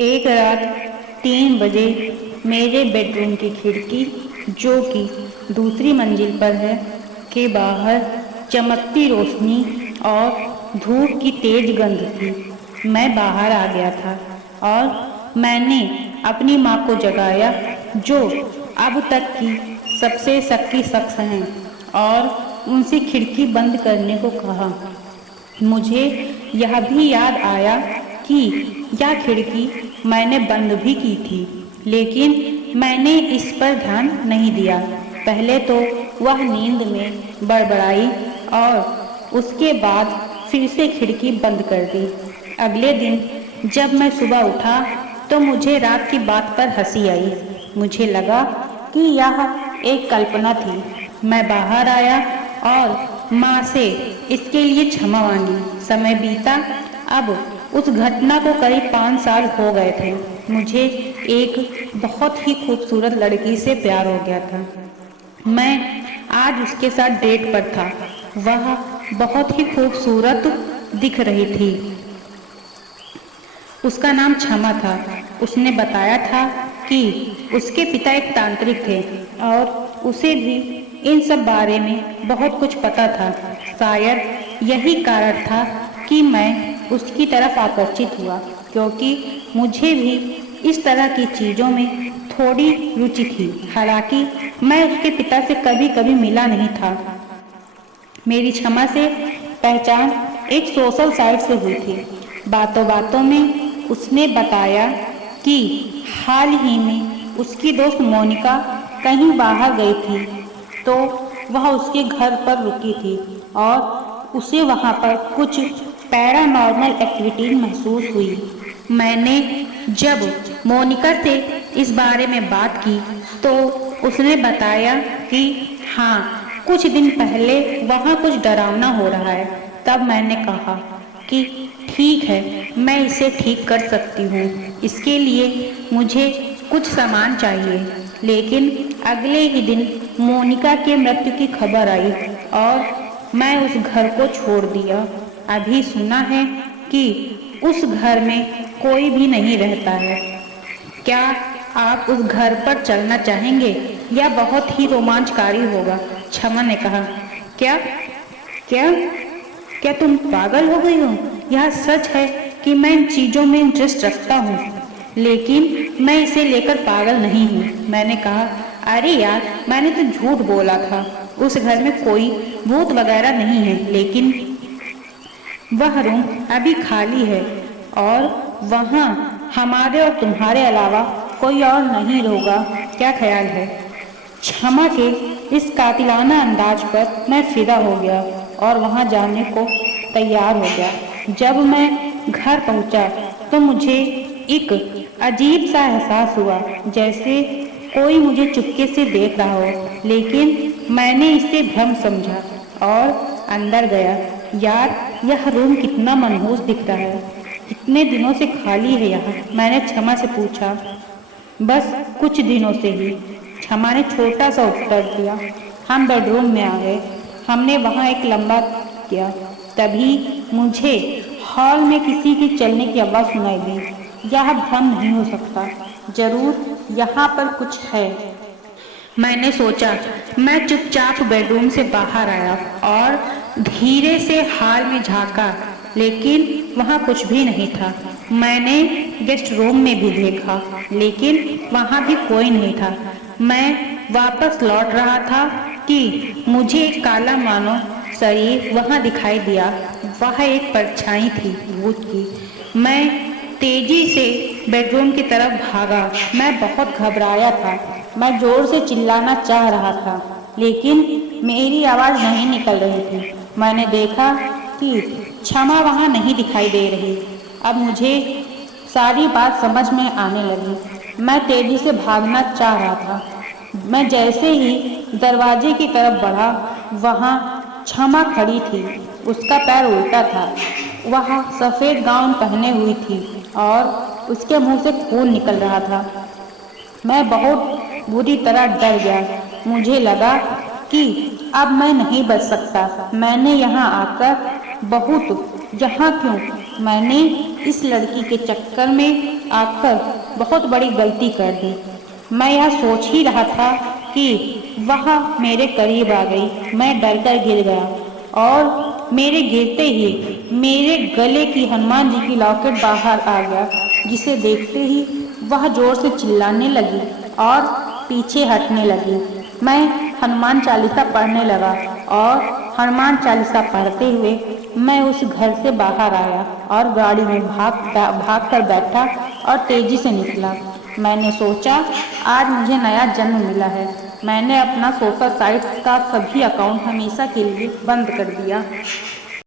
एक रात 3 बजे मेरे बेडरूम की खिड़की, जो कि दूसरी मंजिल पर है, के बाहर चमकती रोशनी और धूप की तेज गंध थी। मैं बाहर आ गया था और मैंने अपनी माँ को जगाया, जो अब तक की सबसे शक्की शख्स हैं, और उनसे खिड़की बंद करने को कहा। मुझे यह भी याद आया कि यह खिड़की मैंने बंद भी की थी, लेकिन मैंने इस पर ध्यान नहीं दिया। पहले तो वह नींद में बड़बड़ाई और उसके बाद फिर से खिड़की बंद कर दी। अगले दिन जब मैं सुबह उठा तो मुझे रात की बात पर हंसी आई। मुझे लगा कि यह एक कल्पना थी। मैं बाहर आया और माँ से इसके लिए क्षमा मांगी। समय बीता। अब उस घटना को करीब 5 साल हो गए थे। मुझे एक बहुत ही खूबसूरत लड़की से प्यार हो गया था। मैं आज उसके साथ डेट पर था। वह बहुत ही खूबसूरत दिख रही थी। उसका नाम क्षमा था। उसने बताया था कि उसके पिता एक तांत्रिक थे और उसे भी इन सब बारे में बहुत कुछ पता था। शायद यही कारण था कि मैं उसकी तरफ आकर्षित हुआ, क्योंकि मुझे भी इस तरह की चीज़ों में थोड़ी रुचि थी। हालांकि मैं उसके पिता से कभी कभी मिला नहीं था। मेरी क्षमा से पहचान एक सोशल साइट से हुई थी। बातों बातों में उसने बताया कि हाल ही में उसकी दोस्त मोनिका कहीं बाहर गई थी, तो वह उसके घर पर रुकी थी और उसे वहाँ पर कुछ पैरानॉर्मल एक्टिविटी महसूस हुई। मैंने जब मोनिका से इस बारे में बात की तो उसने बताया कि हाँ, कुछ दिन पहले वहाँ कुछ डरावना हो रहा है। तब मैंने कहा कि ठीक है, मैं इसे ठीक कर सकती हूँ। इसके लिए मुझे कुछ सामान चाहिए। लेकिन अगले ही दिन मोनिका के मृत्यु की खबर आई और मैं उस घर को छोड़ दिया। अभी सुना है कि उस घर में कोई भी नहीं रहता है। क्या आप उस घर पर चलना चाहेंगे? यह बहुत ही रोमांचकारी होगा। क्षमा ने कहा। क्या क्या क्या तुम पागल हो गई हो? यह सच है कि मैं इन चीज़ों में इंटरेस्ट रखता हूँ, लेकिन मैं इसे लेकर पागल नहीं हूँ। मैंने कहा, अरे यार, मैंने तो झूठ बोला था। उस घर में कोई भूत वगैरह नहीं है, लेकिन वह रूम अभी खाली है और वहाँ हमारे और तुम्हारे अलावा कोई और नहीं होगा। क्या ख्याल है? क्षमा के इस कातिलाना अंदाज पर मैं फिदा हो गया और वहाँ जाने को तैयार हो गया। जब मैं घर पहुँचा तो मुझे एक अजीब सा एहसास हुआ, जैसे कोई मुझे चुपके से देख रहा हो, लेकिन मैंने इसे भ्रम समझा और अंदर गया। यार, यह रूम कितना मनहूस दिख रहा है। कितने दिनों से खाली है यहाँ? मैंने क्षमा से पूछा। बस कुछ दिनों से ही, क्षमा ने छोटा सा उत्तर दिया। हम बेडरूम में आ गए। हमने वहाँ एक लंबा किया। तभी मुझे हॉल में किसी की चलने की आवाज़ सुनाई दी। यह भ्रम नहीं हो सकता, जरूर यहाँ पर कुछ है, मैंने सोचा। मैं चुपचाप बेडरूम से बाहर आया और धीरे से हॉल में झांका, लेकिन वहाँ कुछ भी नहीं था। मैंने गेस्ट रूम में भी देखा, लेकिन वहाँ भी कोई नहीं था। मैं वापस लौट रहा था कि मुझे एक काला मानो शरीर वहाँ दिखाई दिया। वह एक परछाई थी, भूत की। मैं तेजी से बेडरूम की तरफ भागा। मैं बहुत घबराया था। मैं जोर से चिल्लाना चाह रहा था, लेकिन मेरी आवाज़ नहीं निकल रही थी। मैंने देखा कि क्षमा वहाँ नहीं दिखाई दे रही। अब मुझे सारी बात समझ में आने लगी। मैं तेजी से भागना चाह रहा था। मैं जैसे ही दरवाजे की तरफ बढ़ा, वहाँ क्षमा खड़ी थी। उसका पैर उल्टा था। वह सफ़ेद गाउन पहने हुई थी और उसके मुंह से खून निकल रहा था। मैं बहुत बुरी तरह डर गया। मुझे लगा कि अब मैं नहीं बच सकता। मैंने यहाँ आकर यहाँ क्यों? मैंने इस लड़की के चक्कर में आकर बहुत बड़ी गलती कर दी। मैं यह सोच ही रहा था कि वह मेरे करीब आ गई। मैं डरकर गिर गया और मेरे गिरते ही मेरे गले की हनुमान जी की लॉकेट बाहर आ गया, जिसे देखते ही वह जोर से चिल्लाने लगी और पीछे हटने लगी। मैं हनुमान चालीसा पढ़ने लगा और हनुमान चालीसा पढ़ते हुए मैं उस घर से बाहर आया और गाड़ी में भाग कर बैठा और तेजी से निकला। मैंने सोचा आज मुझे नया जन्म मिला है। मैंने अपना सोशल साइट्स का सभी अकाउंट हमेशा के लिए बंद कर दिया।